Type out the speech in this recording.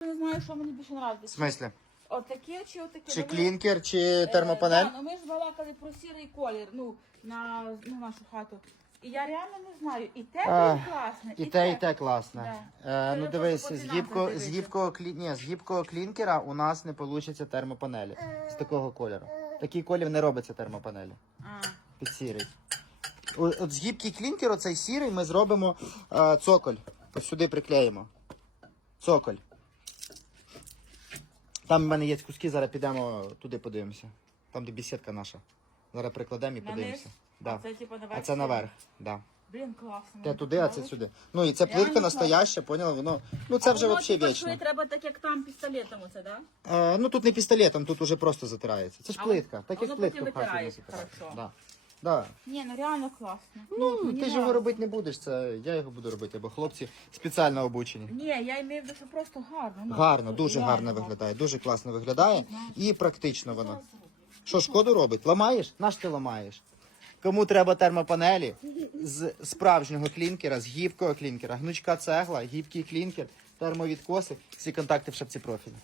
не знаю, що мені більше В подобається. смислі? Отаке чи отаке? Чи Ну, ми- клінкер, чи Е, термопанель? да, ну ми ж балакали про сірий колір, ну, на нашу хату. І я реально не знаю, і те А, буде класне, І те, і те класне. Е, ну дивись, з гібкого, з гібкого, клі... Ні, з гібкого клінкера у нас не вийде термопанелі. З такого кольору. Такий колір не робиться термопанелі. А, Під сірий. О- От з гібкий клінкер, оцей сірий, ми зробимо е, цоколь. Ось сюди приклеїмо. Цоколь. Там в мене є куски, зараз підемо туди подивимося. Там, де бісідка наша. Зараз прикладемо і На подивимося. низ? Да. а це типу наверх. А це наверх. Да. Блін, класно. Те туди, а це сюди. Ну і це Реально плитка настояща, поняла? Воно. Ну це вже взагалі типу, вічно. треба так, як там пістолетом оце, да? Е, ну тут не пістолетом, тут уже просто затирається. Це ж А плитка. Так воно як плитка потім в хаті не витирається, затирається. хорошо. Да. Да. Ні, ну реально класно. Ну, мені ти ж його нравиться. робити не будеш, це я його буду робити, бо хлопці спеціально обучені. Ні, я маю в виду, що просто гарно. ну, Гарно, дуже реально гарно виглядає, дуже класно виглядає і практично воно. Що шкоду робить? Ламаєш? Наш ти ламаєш. Кому треба термопанелі з справжнього клінкера, з гібкого клінкера, гнучка цегла, гібкий клінкер, термовідкоси, всі контакти в шапці профілю.